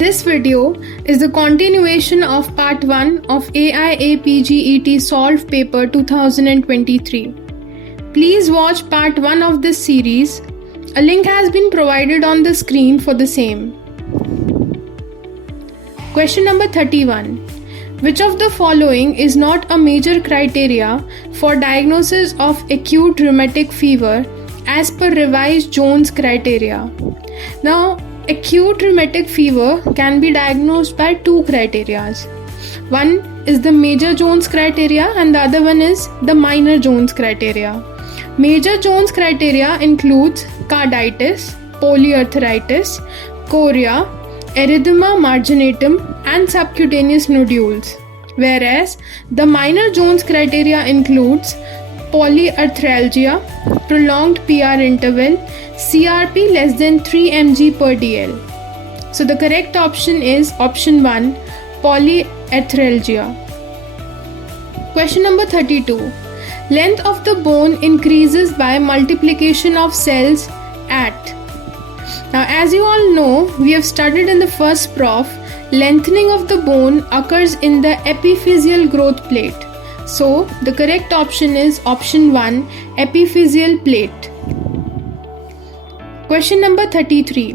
This video is the continuation of part 1 of AIAPGET Solve Paper 2023. Please watch part 1 of this series. A link has been provided on the screen for the same. Question number 31. Which of the following is not a major criteria for diagnosis of acute rheumatic fever as per revised Jones criteria? Now, acute rheumatic fever can be diagnosed by two criteria. One is the major Jones criteria and the other one is the minor Jones criteria. Major Jones criteria includes carditis, polyarthritis, chorea, erythema marginatum and subcutaneous nodules, whereas the minor Jones criteria includes polyarthralgia, prolonged PR interval, CRP less than 3 mg per dl. So the correct option is option 1, polyarthralgia. Question number 32. Length of the bone increases by multiplication of cells at. Now, as you all know, we have studied in the first prof, lengthening of the bone occurs in the epiphyseal growth plate. So, the correct option is option 1, epiphyseal plate. Question number 33.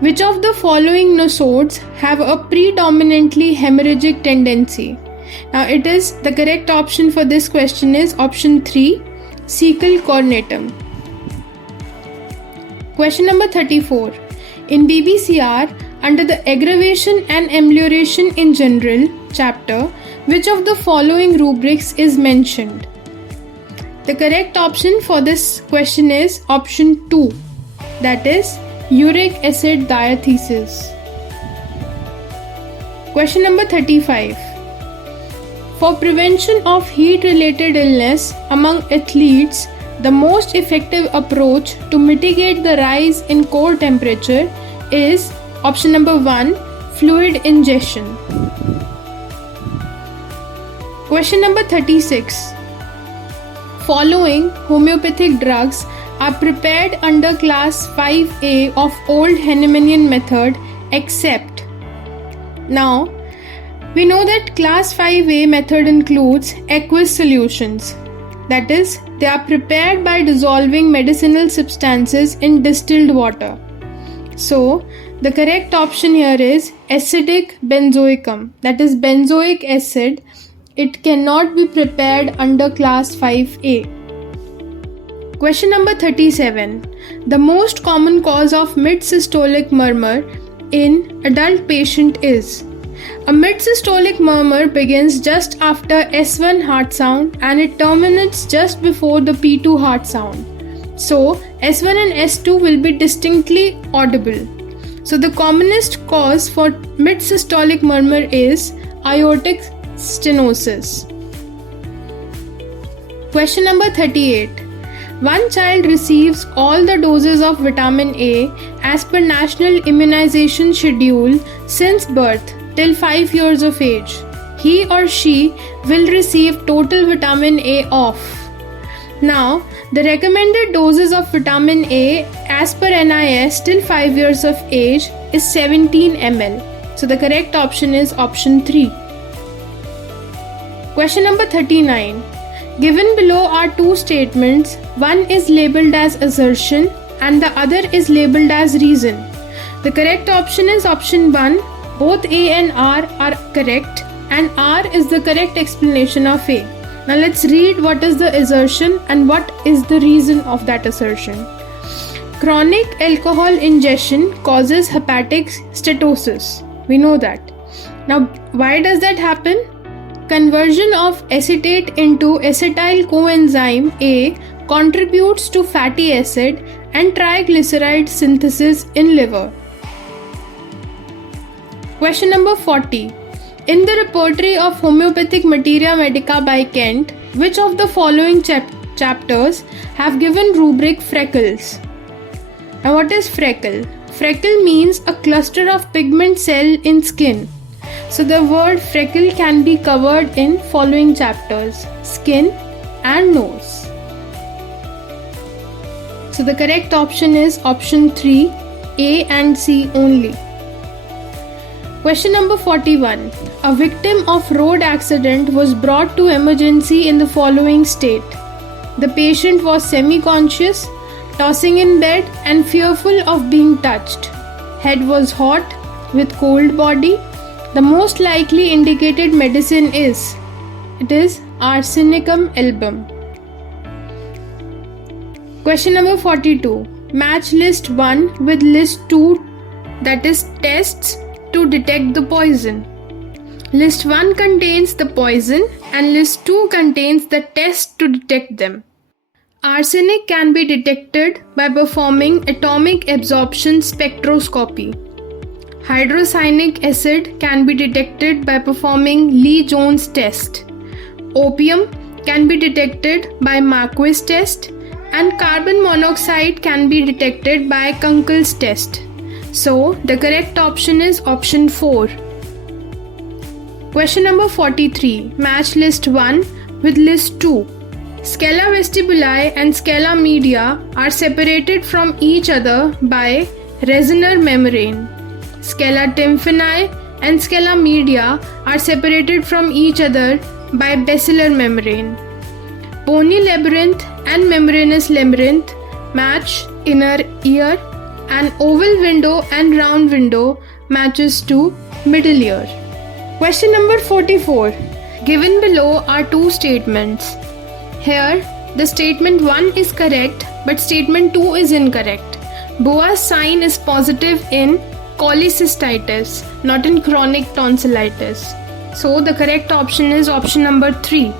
Which of the following nosodes have a predominantly hemorrhagic tendency? Now, the correct option for this question is option 3, cecal cornatum. Question number 34. In BBCR, under the aggravation and amelioration in general chapter, which of the following rubrics is mentioned? The correct option for this question is option 2, that is uric acid diathesis. Question number 35. For prevention of heat-related illness among athletes, the most effective approach to mitigate the rise in core temperature is option number 1, fluid ingestion. Question number 36. Following homeopathic drugs are prepared under class 5A of old Hahnemannian method except. Now, we know that class 5A method includes aqueous solutions. That is, they are prepared by dissolving medicinal substances in distilled water. So, the correct option here is acidic benzoicum. That is benzoic acid. It cannot be prepared under class 5A. Question number 37. The most common cause of mid-systolic murmur in adult patient is. A mid-systolic murmur begins just after S1 heart sound and it terminates just before the P2 heart sound. So, S1 and S2 will be distinctly audible. So, the commonest cause for mid-systolic murmur is aortic stenosis. Question number 38. One child receives all the doses of vitamin A as per national immunization schedule since birth till 5 years of age. He or she will receive total vitamin A of. Now, the recommended doses of vitamin A as per NIS till 5 years of age is 17 ml. So the correct option is option 3. Question number 39. Given below are two statements. One is labeled as assertion and the other is labeled as reason. The correct option is option 1. Both A and R are correct and R is the correct explanation of A. Now let's read what is the assertion and what is the reason of that assertion. Chronic alcohol ingestion causes hepatic steatosis. We know that. Now why does that happen? Conversion of acetate into acetyl coenzyme A contributes to fatty acid and triglyceride synthesis in liver. Question number 40. In the repertory of homeopathic materia medica by Kent, which of the following chapters have given rubric freckles? Now what is freckle? Freckle means a cluster of pigment cell in skin. So the word freckle can be covered in following chapters: skin and nose. So the correct option is option 3, A and C only. Question number 41. A victim of road accident was brought to emergency in the following state. The patient was semi-conscious, tossing in bed and fearful of being touched. Head was hot with cold body. The most likely indicated medicine is Arsenicum album. Question number 42. Match list 1 with list 2, that is tests to detect the poison. List 1 contains the poison and list 2 contains the test to detect them. Arsenic can be detected by performing atomic absorption spectroscopy. Hydrocyanic acid can be detected by performing Lee-Jones test. Opium can be detected by Marquis test, and carbon monoxide can be detected by Kunkel's test. So, the correct option is option 4. Question number 43. Match list 1 with list 2. Scala vestibuli and scala media are separated from each other by Reissner membrane. Scala tympani and scala media are separated from each other by basilar membrane. Bony labyrinth and membranous labyrinth match inner ear, and oval window and round window matches to middle ear. Question number 44. Given below are two statements. Here, the statement 1 is correct, but statement 2 is incorrect. Boas sign is positive in cholecystitis, not in chronic tonsillitis. So, the correct option is option number 3.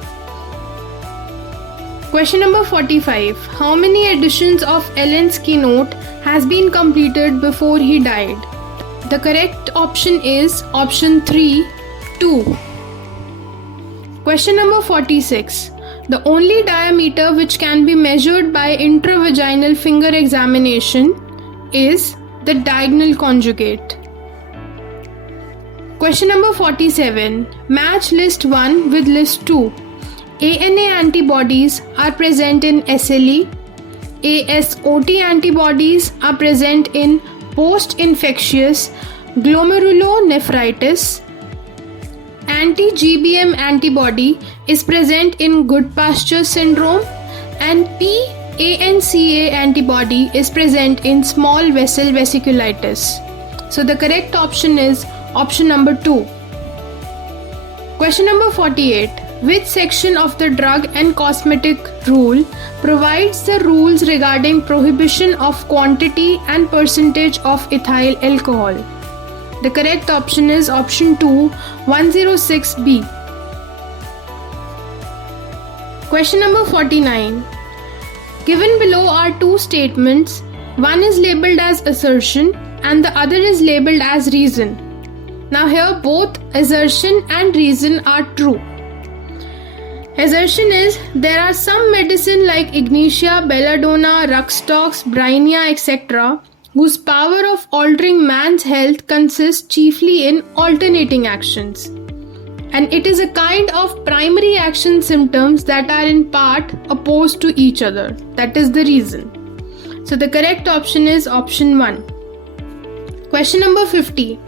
Question number 45. How many editions of Allen's Keynote has been completed before he died? The correct option is option 3, 2. Question number 46. The only diameter which can be measured by intravaginal finger examination is the diagonal conjugate. Question number 47. Match list 1 with list 2. ANA antibodies are present in SLE. ASOT antibodies are present in post-infectious glomerulonephritis. Anti-GBM antibody is present in Goodpasture syndrome, and PANCA antibody is present in small vessel vesiculitis. So the correct option is option number 2. Question number 48. Which section of the drug and cosmetic rule provides the rules regarding prohibition of quantity and percentage of ethyl alcohol? The correct option is option 2, 106B. Question number 49. Given below are two statements. One is labeled as assertion and the other is labeled as reason. Now here both assertion and reason are true. Assertion is there are some medicine like Ignatia, Belladonna, Ruxtox, Brinia, etc. whose power of altering man's health consists chiefly in alternating actions. And it is a kind of primary action symptoms that are in part opposed to each other. That is the reason. So the correct option is option 1. Question number 50.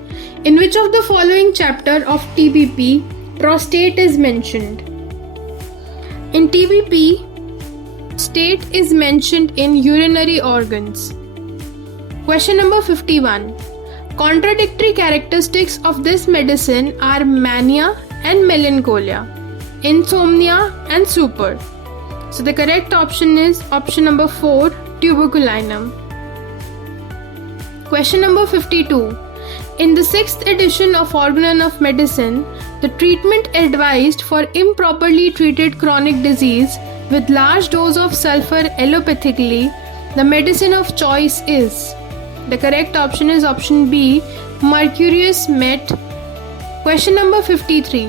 In which of the following chapter of TBP prostate is mentioned? In TBP, state is mentioned in urinary organs. Question number 51. Contradictory characteristics of this medicine are mania and melancholia, insomnia and stupor. So the correct option is option number 4, tuberculinum. Question number 52. In the 6th edition of Organon of Medicine, the treatment advised for improperly treated chronic disease with large dose of sulfur allopathically, the medicine of choice is. The correct option is option B, Mercurius Met. Question number 53.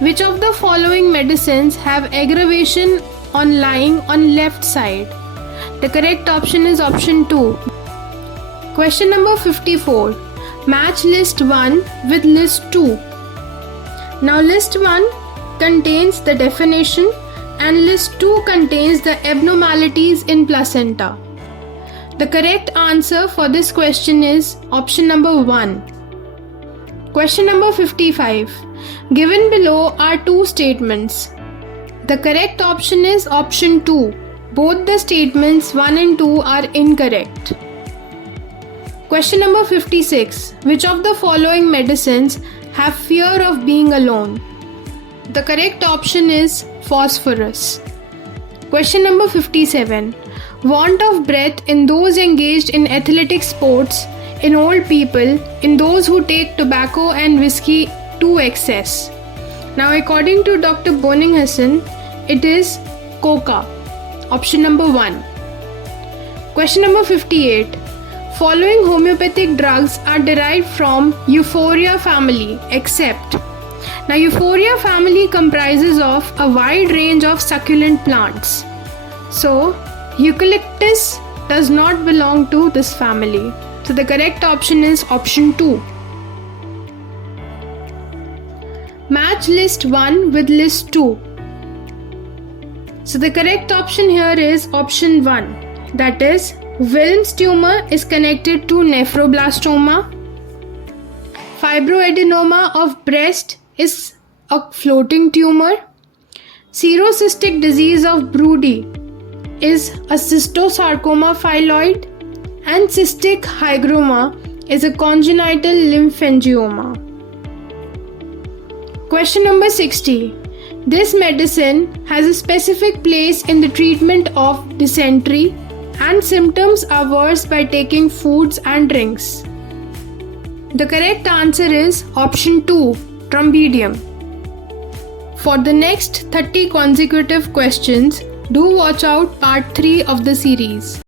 Which of the following medicines have aggravation on lying on left side? The correct option is option 2. Question number 54. Match list 1 with list 2. Now list 1 contains the definition and list 2 contains the abnormalities in placenta. The correct answer for this question is option number 1. Question number 55. Given below are two statements. The correct option is option 2. Both the statements 1 and 2 are incorrect. Question number 56. Which of the following medicines have fear of being alone? The correct option is phosphorus. Question number 57. Want of breath in those engaged in athletic sports, in old people, in those who take tobacco and whiskey to excess. Now according to Dr. Bonninghausen, it is coca. Option number 1. Question number 58. Following homeopathic drugs are derived from Euphorbia family except. Now Euphorbia family comprises of a wide range of succulent plants. So eucalyptus does not belong to this family. So the correct option is option 2. Match list 1 with list 2. So the correct option here is option 1. That is, Wilms tumor is connected to nephroblastoma. Fibroadenoma of breast is a floating tumor. Serocystic disease of Brody is a cystosarcoma phyloid. And cystic hygroma is a congenital lymphangioma. Question number 60. This medicine has a specific place in the treatment of dysentery and symptoms are worse by taking foods and drinks. The correct answer is option 2, Trumbidium. For the next 30 consecutive questions, do watch out part 3 of the series.